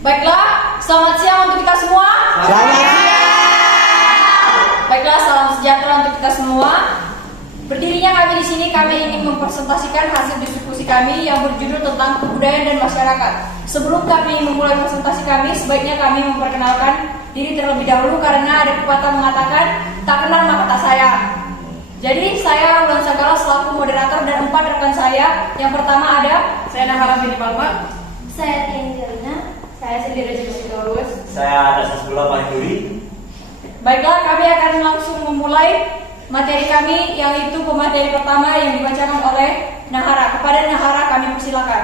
Baiklah, selamat siang untuk kita semua. Selamat siang. Baiklah, salam sejahtera untuk kita semua. Berdirinya kami di sini, kami ingin mempresentasikan hasil diskusi kami yang berjudul tentang kebudayaan dan masyarakat. Sebelum kami memulai presentasi kami, sebaiknya kami memperkenalkan diri terlebih dahulu karena ada pepatah mengatakan tak kenal maka tak sayang. Jadi saya Wulan Sagala selaku moderator dan 4 rekan saya. Yang pertama ada Saya Nahara bin Palma. Saya Tian Jelina. saya sendiri Sitorus. Saya ada Sasbula Panjuri. Baiklah, kami akan langsung memulai materi kami, yang itu pemateri pertama yang dibacakan oleh Nahara. Kepada Nahara kami persilakan.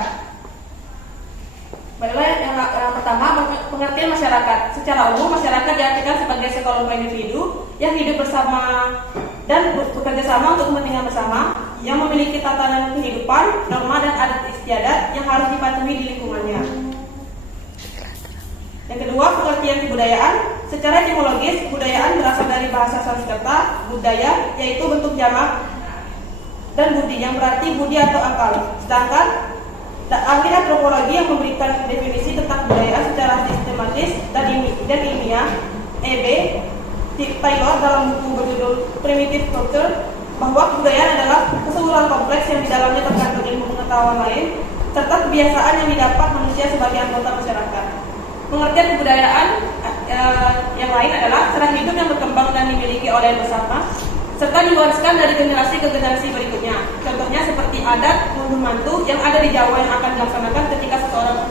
Baiklah, yang pertama, pengertian masyarakat. Secara umum, masyarakat diartikan sebagai sekelompok individu yang hidup bersama dan bekerja sama untuk kepentingan bersama, yang memiliki tatanan kehidupan, norma dan adat istiadat yang harus dipatuhi di lingkungannya. Yang kedua, pengertian kebudayaan. Secara etimologis, kebudayaan berasal dari bahasa Sanskerta, budaya, yaitu bentuk jamak, dan budi, yang berarti budi atau akal. Sedangkan ahli antropologi yang memberikan definisi tentang kebudayaan secara sistematis dan ilmiah, E.B. Taylor dalam buku berjudul Primitive Culture, bahwa kebudayaan adalah keseluruhan kompleks yang di dalamnya terkandung ilmu pengetahuan lain, serta kebiasaan yang didapat manusia sebagai anggota masyarakat. Pengertian kebudayaan yang lain adalah cara hidup yang berkembang dan dimiliki oleh yang bersama, serta diwariskan dari generasi ke generasi berikutnya. Contohnya seperti adat ngunduh mantu yang ada di Jawa yang akan dilaksanakan ketika seseorang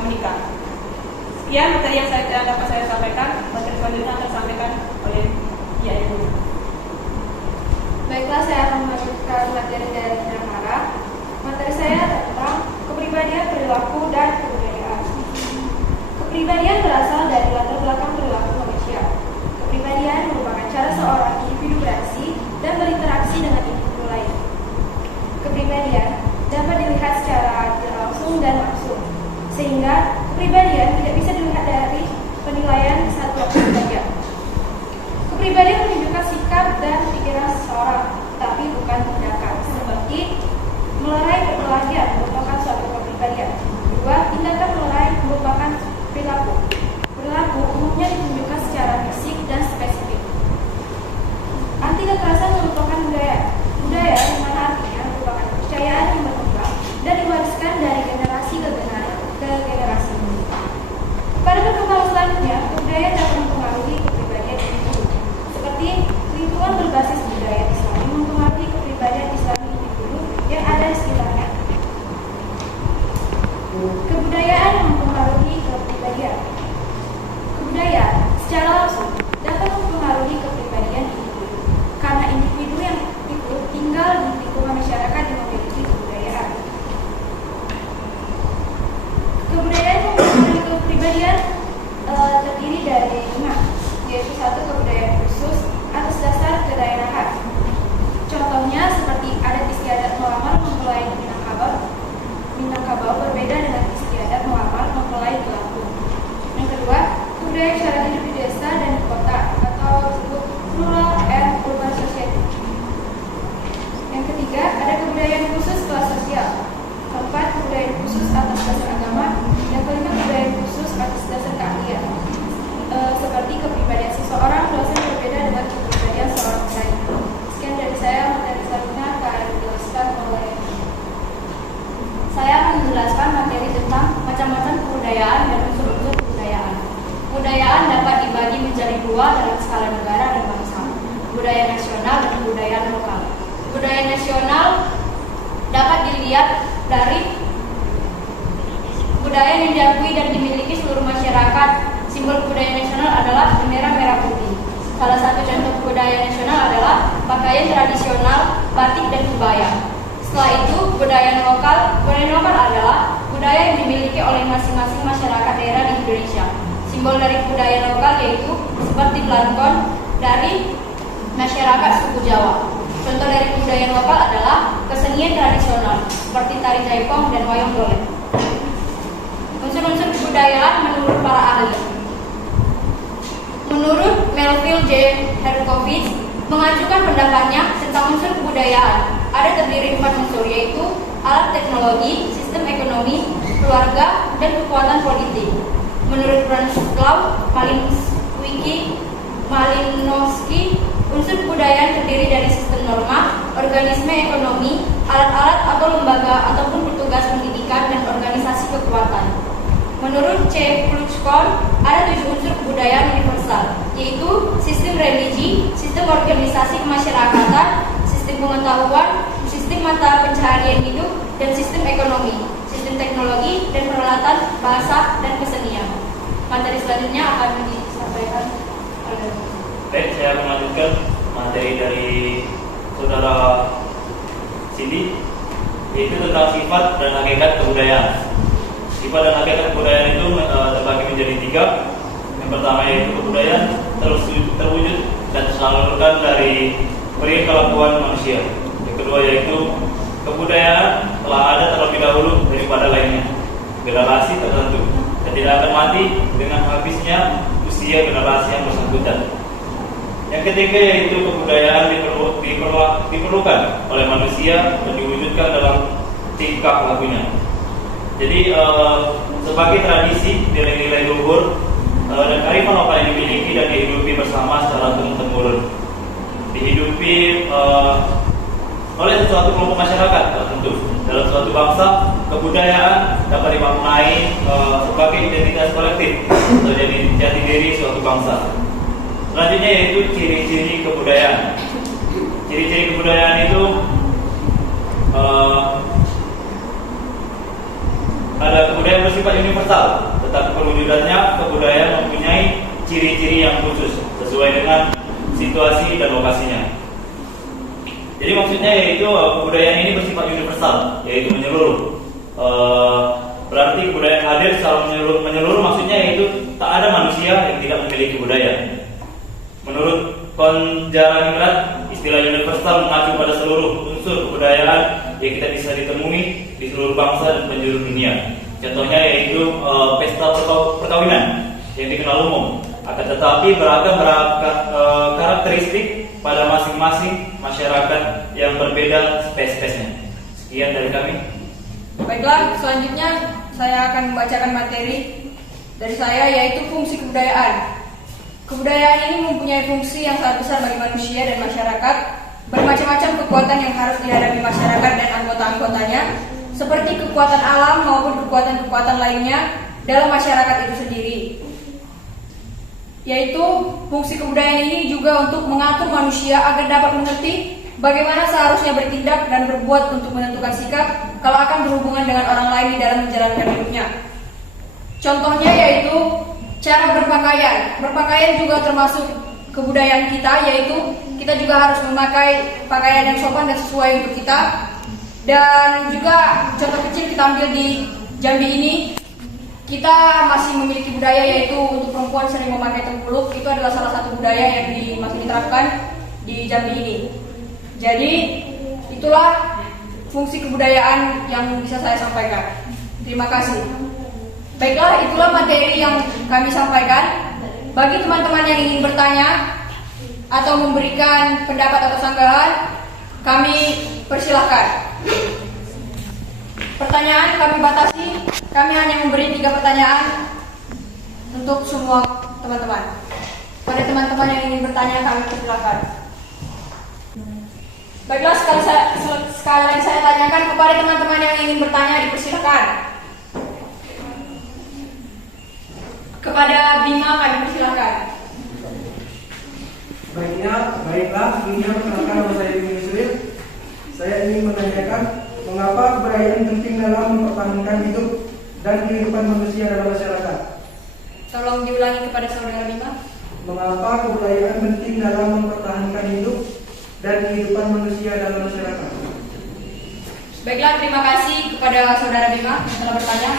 menikah. Sekian materi yang dapat saya sampaikan. Materi selanjutnya akan disampaikan oleh Ibu. Baiklah, saya akan melanjutkan materi dari Nahara. Materi saya tentang kepribadian, perilaku, dan kebudayaan. Kepribadian berasal dari latar belakang perilaku manusia. Kepribadian merupakan cara seorang individu beraksi dan berinteraksi dengan individu lain. Kepribadian dapat dilihat secara tidak langsung dan langsung, sehingga kepribadian tidak bisa dilihat dari penilaian satu orang saja. Kepribadian menunjukkan sikap dan pikiran seseorang, tapi bukan tindakan. Seperti melerai perkelahian merupakan suatu kepribadian. Dua, tindakan melerai merupakan perilaku. Perilaku umumnya ditunjukkan secara fisik dan spesifik. Anti kekerasan merupakan budaya. Budaya yang mana artinya merupakan kepercayaan yang berkembang dan diwariskan dari generasi ke generasi. Pada perkembangan selanjutnya, kebudayaan dapat mempengaruhi kepribadian individu. Seperti lingkungan berbasis budaya Islami mempengaruhi kepribadian Islami individu yang ada di sekitarnya. Kebudayaan yang mempengaruhi kepribadian. Kebudayaan secara langsung dapat mempengaruhi kepribadian individu karena individu yang itu tinggal di lingkungan masyarakat yang memiliki kebudayaan. Kebudayaan yang mempengaruhi kepribadian terdiri dari 5, yaitu 1, kebudayaan khusus atas dasar kedaerahan. Contohnya seperti adat istiadat melamar mempelai Minangkabau berbeda dengan istiadat melamar mempelai di Lampung. Yang kedua, kebudayaan cara hidup di desa dan di kota atau disebut rural and urban society. Yang ketiga, ada kebudayaan khusus kelas sosial. Keempat, kebudayaan khusus atas dasar agama. Yang kelima, kebudayaan khusus atas dasar keahlian. Seperti kepribadian seseorang dosen berbeda dengan kepribadian seorang lain. Sekian dari saya, materi selanjutnya akan dijelaskan oleh Saya akan menjelaskan materi tentang macam-macam kebudayaan dan unsur-unsur kebudayaan. Kebudayaan dapat dibagi menjadi 2 dalam skala negara dan bangsa: budaya nasional dan kebudayaan lokal. Budaya nasional dapat dilihat dari budaya yang diakui dan dimiliki seluruh masyarakat. Simbol kebudayaan nasional adalah bendera merah putih. Salah satu contoh kebudayaan nasional adalah pakaian tradisional, batik dan kebaya. Setelah itu, budaya lokal. Budaya lokal adalah budaya yang dimiliki oleh masing-masing masyarakat daerah di Indonesia. Simbol dari budaya lokal yaitu seperti belangkon dari masyarakat suku Jawa. Contoh dari budaya lokal adalah kesenian tradisional seperti tari jaipong dan wayang golek. Unsur-unsur kebudayaan menurut para ahli. Menurut Melville J. Herkovitz mengajukan pendapatnya tentang unsur kebudayaan, ada terdiri 4 unsur, yaitu alat teknologi, sistem ekonomi, keluarga, dan kekuatan politik. Menurut Branislaw Malinowski, unsur kebudayaan terdiri dari sistem norma, organisme ekonomi, alat-alat atau lembaga ataupun petugas pendidikan dan organisasi kekuatan. Menurut C. Kluckhoff, ada 7 unsur kebudayaan universal, yaitu sistem religi, sistem organisasi kemasyarakatan, sistem pengetahuan, sistem mata pencaharian hidup, dan sistem ekonomi, sistem teknologi, dan peralatan bahasa dan kesenian. Materi selanjutnya akan disampaikan oleh Baik, saya akan melanjutkan materi dari saudara Cindy, yaitu tentang sifat dan hakikat kebudayaan. Sifat dan hakikat kebudayaan itu terbagi menjadi 3. Yang pertama yaitu kebudayaan terwujud dan tersalurkan dari perilakuan manusia. Yang kedua yaitu kebudayaan telah ada terlebih dahulu daripada lainnya, generasi tertentu, dan tidak akan mati dengan habisnya usia generasi yang bersangkutan. Yang ketiga yaitu kebudayaan diperlukan oleh manusia dan diwujudkan dalam tingkah lakunya. Jadi sebagai tradisi, nilai-nilai luhur dan kearifan lokal yang dimiliki dan dihidupi bersama secara turun-temurun, dihidupi oleh suatu kelompok masyarakat tertentu. Dalam suatu bangsa, kebudayaan dapat dimaknai sebagai identitas kolektif atau jati diri suatu bangsa. Selanjutnya yaitu ciri-ciri kebudayaan. Ciri-ciri kebudayaan itu ada kebudayaan bersifat universal, tetapi perwujudannya kebudayaan mempunyai ciri-ciri yang khusus sesuai dengan situasi dan lokasinya. Jadi maksudnya yaitu kebudayaan ini bersifat universal, yaitu menyeluruh. Berarti kebudayaan hadir secara menyeluruh maksudnya yaitu tak ada manusia yang tidak memiliki budaya. Menurut Konjaraningrat, istilah universal mengacu pada seluruh unsur kebudayaan yang kita bisa ditemui di seluruh bangsa dan penjuru dunia. Contohnya yaitu pesta perkawinan yang dikenal umum, akan tetapi beragam karakteristik pada masing-masing masyarakat yang berbeda spesiesnya. Sekian dari kami. Baiklah, selanjutnya saya akan membacakan materi dari saya, yaitu fungsi kebudayaan. Kebudayaan ini mempunyai fungsi yang sangat besar bagi manusia dan masyarakat. Bermacam-macam kekuatan yang harus dihadapi masyarakat dan anggota-anggotanya, seperti kekuatan alam maupun kekuatan-kekuatan lainnya dalam masyarakat itu sendiri. Yaitu fungsi kebudayaan ini juga untuk mengatur manusia agar dapat mengerti bagaimana seharusnya bertindak dan berbuat untuk menentukan sikap kalau akan berhubungan dengan orang lain di dalam menjalankan hidupnya. Contohnya yaitu cara berpakaian. Berpakaian juga termasuk kebudayaan kita, yaitu kita juga harus memakai pakaian yang sopan dan sesuai untuk kita. Dan juga contoh kecil kita ambil di Jambi ini, kita masih memiliki budaya yaitu untuk perempuan sering memakai tengkuluk. Itu adalah salah satu budaya yang masih diterapkan di Jambi ini. Jadi itulah fungsi kebudayaan yang bisa saya sampaikan. Terima kasih. Baiklah, itulah materi yang kami sampaikan. Bagi teman-teman yang ingin bertanya atau memberikan pendapat atau sanggahan, kami persilahkan. Pertanyaan kami batasi, kami hanya memberi 3 pertanyaan untuk semua teman-teman. Pada teman-teman yang ingin bertanya, kami persilahkan. Baiklah, sekali lagi saya tanyakan kepada teman-teman yang ingin bertanya, dipersilakan. Kepada Bima, kami persilakan. Baiklah, perkenalkan nama saya Bima Yusril. Saya ingin menanyakan mengapa kebudayaan penting dalam mempertahankan hidup dan kehidupan manusia dalam masyarakat. Tolong diulangi kepada saudara Bima. Mengapa kebudayaan penting dalam mempertahankan hidup dan kehidupan manusia dalam masyarakat. Baiklah, terima kasih kepada saudara Bima yang telah bertanya.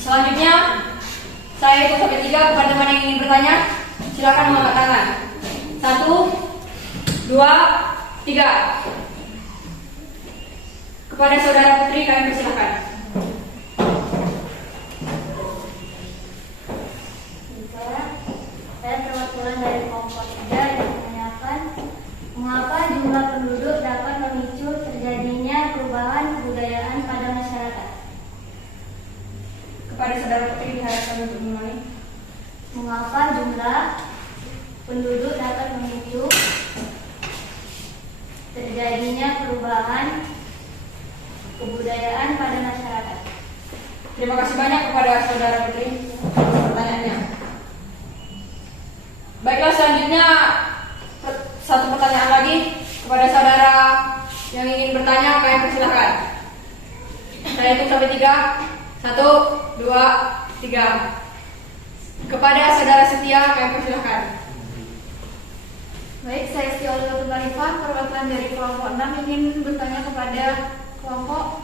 Selanjutnya, saya hitung sampai 3 kepada teman yang ingin bertanya. Silakan mengangkat tangan. 1, 2, 3. Kepada saudara Putri, kami persilakan. Saya perwakilan dari kelompok 3 yang menanyakan mengapa jumlah penduduk dapat memicu terjadinya perubahan kebudayaan pada masyarakat. kepada saudara Putri diharapkan untuk mengulangi. Mengapa jumlah penduduk dapat memicu terjadinya perubahan kebudayaan pada masyarakat? Terima kasih banyak kepada saudara Putri atas pertanyaannya. Baiklah, selanjutnya satu pertanyaan lagi kepada saudara yang ingin bertanya, kalian persilahkan. Saya hitung sampai 3. 1, 2, 3. Kepada saudara Setia, kalian persilahkan. Baik, saya Setia Olga Marifah, perwakilan dari kelompok 6 ingin bertanya kepada kelompok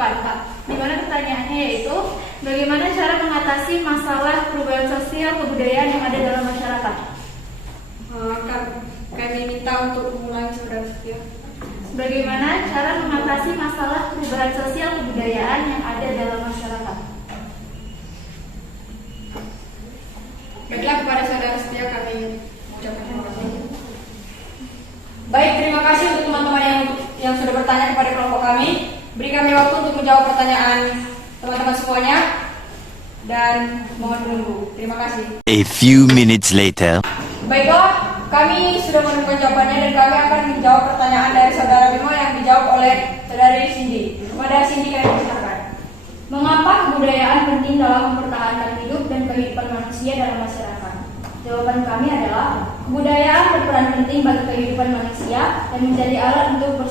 4. Di mana pertanyaannya yaitu bagaimana cara mengatasi masalah perubahan sosial kebudayaan yang ada dalam masyarakat? Kami minta untuk mengulangi saudara Setia. Bagaimana cara mengatasi masalah perubahan sosial kebudayaan yang ada dalam masyarakat? Baiklah, kepada saudara Setia kami mengucapkan terima kasih. Baik, terima kasih untuk teman-teman yang sudah bertanya kepada kelompok kami. Beri kami waktu untuk menjawab pertanyaan teman-teman semuanya dan mohon menunggu. Terima kasih. A few minutes later. Baiklah, kami sudah menemukan jawabannya dan kami akan menjawab pertanyaan dari saudara Bima yang dijawab oleh saudari Cindy. Kepada Cindy kami persilakan. Mengapa kebudayaan penting dalam mempertahankan hidup dan kehidupan manusia dalam masyarakat? Jawaban kami adalah kebudayaan berperan penting bagi kehidupan manusia dan menjadi alat untuk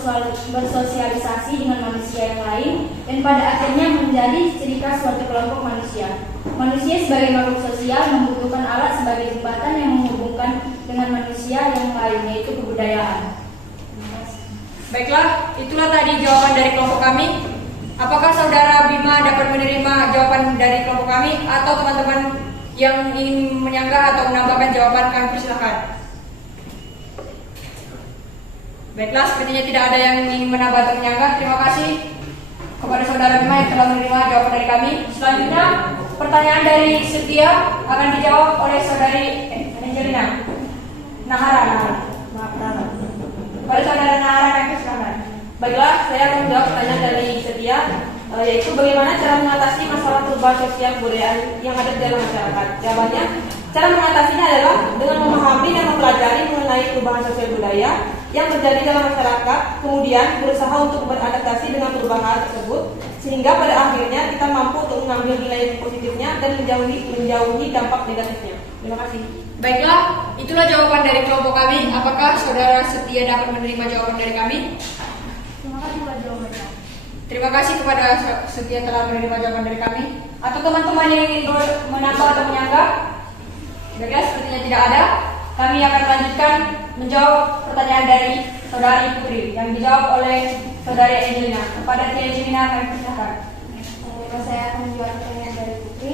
bersosialisasi dengan manusia yang lain dan pada akhirnya menjadi ciri khas suatu kelompok manusia. Manusia sebagai makhluk sosial membutuhkan alat sebagai jembatan yang menghubungkan dengan manusia yang lain, yaitu kebudayaan. Baiklah, itulah tadi jawaban dari kelompok kami. Apakah saudara Bima dapat menerima jawaban dari kelompok kami atau teman-teman yang ingin menyanggah atau menambahkan jawaban, kami persilahkan. Baiklah, sepertinya tidak ada yang ingin menambah atau menyanggah. Terima kasih kepada saudara Bima yang telah menerima jawaban dari kami. Selanjutnya, pertanyaan dari Setia akan dijawab oleh saudari Angelina Nahara. Kepada saudara Nahara, kami persilahkan. Baiklah, saya akan menjawab pertanyaan dari Setia, yaitu bagaimana cara mengatasi masalah perubahan sosial kebudayaan yang ada di dalam masyarakat. Jawabannya, cara mengatasinya adalah dengan memahami dan mempelajari mengenai perubahan sosial budaya yang terjadi dalam masyarakat, kemudian berusaha untuk beradaptasi dengan perubahan tersebut, sehingga pada akhirnya kita mampu untuk mengambil nilai positifnya dan menjauhi dampak negatifnya. Terima kasih. Baiklah, itulah jawaban dari kelompok kami. Apakah saudara Setia dapat menerima jawaban dari kami? Terima kasih buat jawabannya. Terima kasih kepada Setia telah menerima jawaban dari kami. Atau teman-teman yang ingin menambah atau menyanggah? Baiklah, sepertinya tidak ada. Kami akan lanjutkan menjawab pertanyaan dari saudari Putri yang dijawab oleh saudari Angelina. Kepada Tia Angelina, kami persilakan. Saya akan menjawab pertanyaan dari Putri.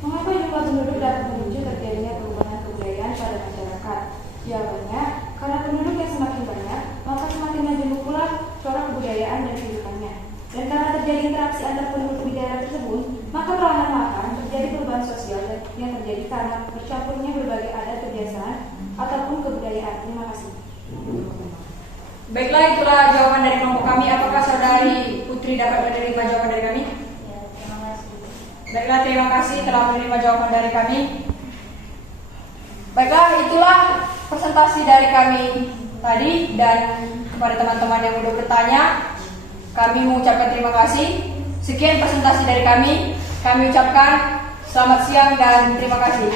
Mengapa jumlah penduduk dapat memicu terjadinya perubahan kebudayaan pada masyarakat? Jawabannya, karena penduduk yang semakin banyak, maka semakin majemuk pula corak kebudayaan dan kehidupannya. Dan karena terjadi interaksi antar penduduk di daerah tersebut, maka perlahan-lahan terjadi perubahan sosial yang terjadi karena bercampurnya berbagai adat, kebiasaan, ataupun kebudayaan. Terima kasih. Baiklah, itulah jawaban dari kelompok kami. Apakah saudari Putri dapat menerima jawaban dari kami? Ya, terima kasih. Baiklah, terima kasih telah menerima jawaban dari kami. Baiklah, itulah presentasi dari kami tadi, dan kepada teman-teman yang sudah bertanya, kami mengucapkan terima kasih. Sekian presentasi dari kami. Kami ucapkan selamat siang dan terima kasih.